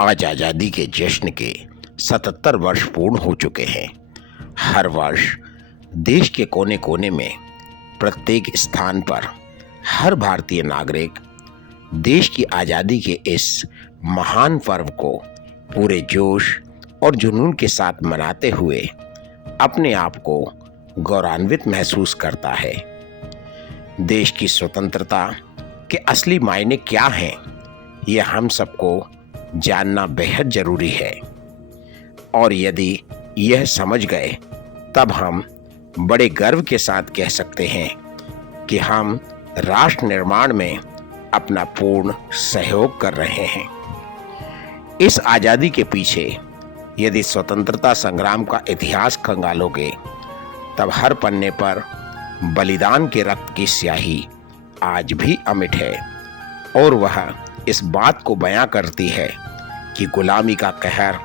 आज आज़ादी के जश्न के 77 वर्ष पूर्ण हो चुके हैं। हर वर्ष देश के कोने कोने में प्रत्येक स्थान पर हर भारतीय नागरिक देश की आज़ादी के इस महान पर्व को पूरे जोश और जुनून के साथ मनाते हुए अपने आप को गौरवान्वित महसूस करता है। देश की स्वतंत्रता के असली मायने क्या हैं, यह हम सबको जानना बेहद जरूरी है और यदि यह समझ गए तब हम बड़े गर्व के साथ कह सकते हैं कि हम राष्ट्र निर्माण में अपना पूर्ण सहयोग कर रहे हैं। इस आज़ादी के पीछे यदि स्वतंत्रता संग्राम का इतिहास खंगालोगे तब हर पन्ने पर बलिदान के रक्त की स्याही आज भी अमिट है और वह इस बात को बयां करती है कि गुलामी का कहर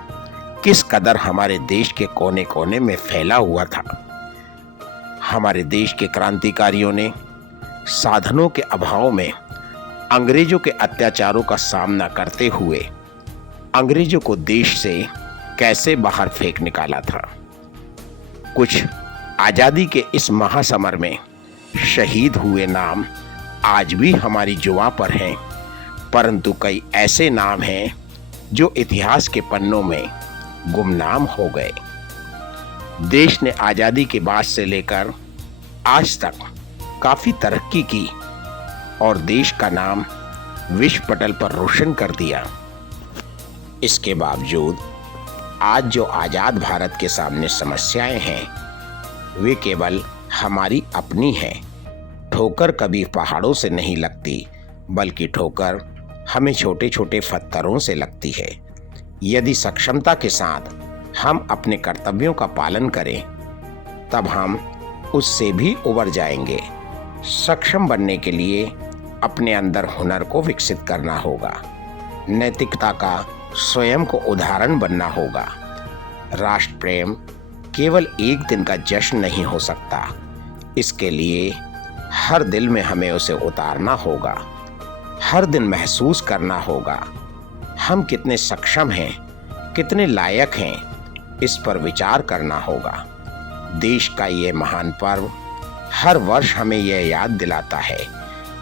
किस कदर हमारे देश के कोने कोने में फैला हुआ था। हमारे देश के क्रांतिकारियों ने साधनों के अभाव में अंग्रेजों के अत्याचारों का सामना करते हुए अंग्रेजों को देश से कैसे बाहर फेंक निकाला था। कुछ आज़ादी के इस महासमर में शहीद हुए नाम आज भी हमारी जुबां पर हैं, परंतु कई ऐसे नाम हैं जो इतिहास के पन्नों में गुमनाम हो गए। देश ने आज़ादी के बाद से लेकर आज तक काफ़ी तरक्की की और देश का नाम विश्व पटल पर रोशन कर दिया। इसके बावजूद आज जो आज़ाद भारत के सामने समस्याएं हैं वे केवल हमारी अपनी हैं। ठोकर कभी पहाड़ों से नहीं लगती, बल्कि ठोकर हमें छोटे छोटे पत्थरों से लगती है। यदि सक्षमता के साथ हम अपने कर्तव्यों का पालन करें तब हम उससे भी उबर जाएंगे। सक्षम बनने के लिए अपने अंदर हुनर को विकसित करना होगा, नैतिकता का स्वयं को उदाहरण बनना होगा। राष्ट्र प्रेम केवल एक दिन का जश्न नहीं हो सकता, इसके लिए हर दिल में हमें उसे उतारना होगा। हर दिन महसूस करना होगा हम कितने सक्षम हैं, कितने लायक हैं, इस पर विचार करना होगा। देश का ये महान पर्व हर वर्ष हमें यह याद दिलाता है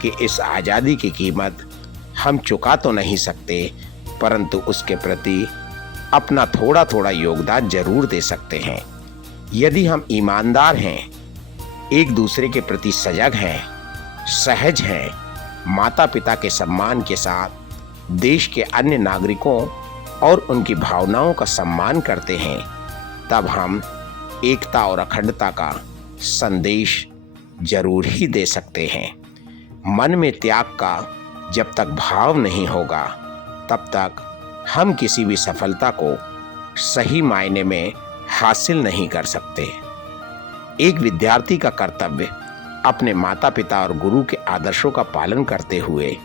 कि इस आज़ादी की कीमत हम चुका तो नहीं सकते, परंतु उसके प्रति अपना थोड़ा थोड़ा योगदान जरूर दे सकते हैं। यदि हम ईमानदार हैं, एक दूसरे के प्रति सजग हैं, सहज हैं, माता पिता के सम्मान के साथ देश के अन्य नागरिकों और उनकी भावनाओं का सम्मान करते हैं, तब हम एकता और अखंडता का संदेश जरूर ही दे सकते हैं। मन में त्याग का जब तक भाव नहीं होगा तब तक हम किसी भी सफलता को सही मायने में हासिल नहीं कर सकते। एक विद्यार्थी का कर्तव्य अपने माता पिता और गुरु के आदर्शों का पालन करते हुए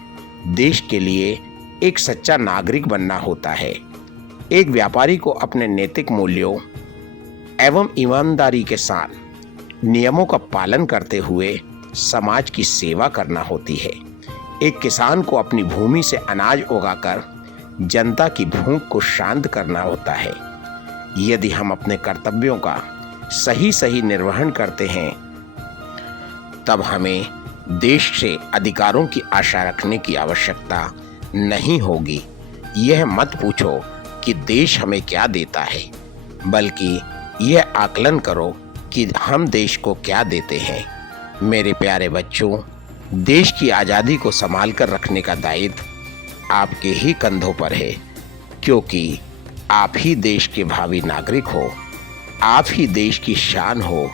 देश के लिए एक सच्चा नागरिक बनना होता है। एक व्यापारी को अपने नैतिक मूल्यों एवं ईमानदारी के साथ नियमों का पालन करते हुए समाज की सेवा करना होती है। एक किसान को अपनी भूमि से अनाज उगाकर जनता की भूख को शांत करना होता है। यदि हम अपने कर्तव्यों का सही निर्वहन करते हैं तब हमें देश से अधिकारों की आशा रखने की आवश्यकता नहीं होगी। यह मत पूछो कि देश हमें क्या देता है, बल्कि यह आकलन करो कि हम देश को क्या देते हैं। मेरे प्यारे बच्चों, देश की आज़ादी को संभाल कर रखने का दायित्व आपके ही कंधों पर है, क्योंकि आप ही देश के भावी नागरिक हो, आप ही देश की शान हो,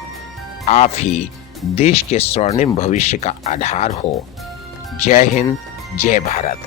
आप ही देश के स्वर्णिम भविष्य का आधार हो। जय हिंद, जय भारत।